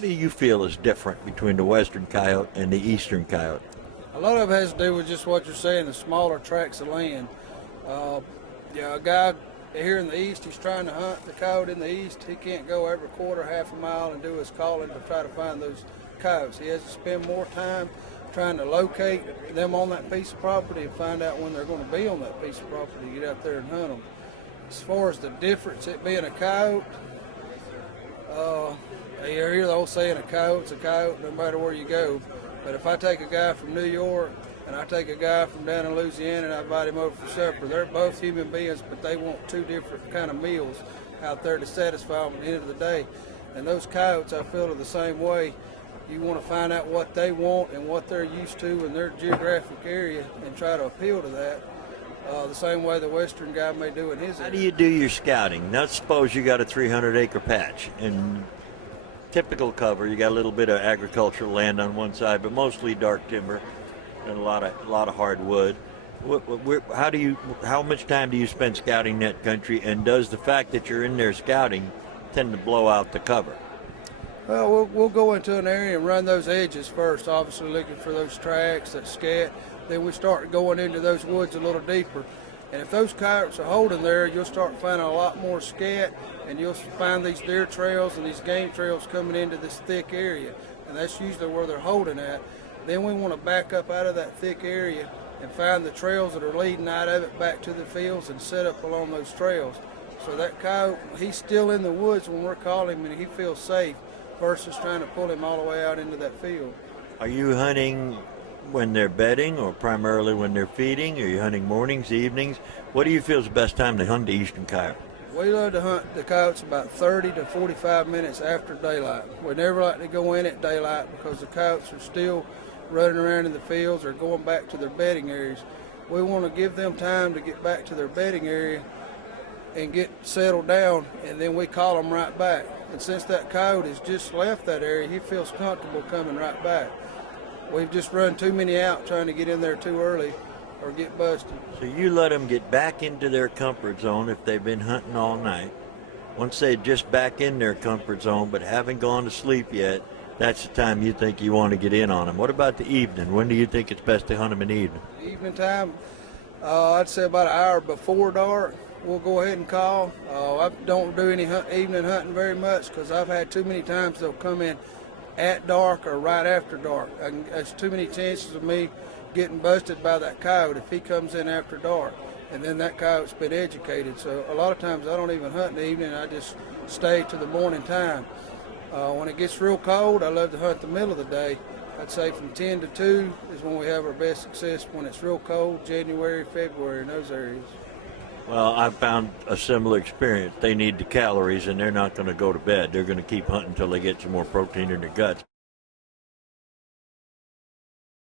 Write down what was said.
What do you feel is different between the western coyote and the eastern coyote? A lot of it has to do with just what you're saying, the smaller tracts of land. Yeah, a guy here in the east, he's trying to hunt the coyote in the east. He can't go every quarter, half a mile and do his calling to try to find those coyotes. He has to spend more time trying to locate them on that piece of property and find out when they're going to be on that piece of property to get out there and hunt them. As far as the difference, it being a coyote, you hear the old saying, a coyote's a coyote no matter where you go. But if I take a guy from New York and I take a guy from down in Louisiana and I invite him over for supper, they're both human beings, but they want two different kind of meals out there to satisfy them at the end of the day. And those coyotes, I feel, are the same way. You want to find out what they want and what they're used to in their geographic area and try to appeal to that, the same way the western guy may do in his area. How do you do your scouting? Now suppose you got a 300-acre patch and typical cover. You got a little bit of agricultural land on one side, but mostly dark timber and a lot of hardwood. How much time do you spend scouting that country, and does the fact that you're in there scouting tend to blow out the cover? Well, we'll go into an area and run those edges first, obviously looking for those tracks, that scat. Then we start going into those woods a little deeper. And if those coyotes are holding there, you'll start finding a lot more scat, and you'll find these deer trails and these game trails coming into this thick area. And that's usually where they're holding at. Then we want to back up out of that thick area and find the trails that are leading out of it back to the fields and set up along those trails. So that coyote, he's still in the woods when we're calling him and he feels safe versus trying to pull him all the way out into that field. Are you hunting when they're bedding or primarily when they're feeding? Are you hunting mornings, evenings? What do you feel is the best time to hunt the eastern coyote? We love to hunt the coyotes about 30 to 45 minutes after daylight. We never like to go in at daylight because the coyotes are still running around in the fields or going back to their bedding areas. We want to give them time to get back to their bedding area and get settled down, and then we call them right back. And since that coyote has just left that area, he feels comfortable coming right back. We've just run too many out trying to get in there too early or get busted. So you let them get back into their comfort zone if they've been hunting all night. Once they're just back in their comfort zone but haven't gone to sleep yet, that's the time you think you want to get in on them. What about the evening? When do you think it's best to hunt them in the evening? Evening time, I'd say about an hour before dark. We'll go ahead and call. I don't do any evening hunting very much because I've had too many times they'll come in at dark or right after dark. There's too many chances of me getting busted by that coyote if he comes in after dark. And then that coyote's been educated. So a lot of times I don't even hunt in the evening. I just stay to the morning time. When it gets real cold, I love to hunt the middle of the day. I'd say from 10 to 2 is when we have our best success when it's real cold, January, February, in those areas. Well, I've found a similar experience. They need the calories, and they're not going to go to bed. They're going to keep hunting until they get some more protein in their guts.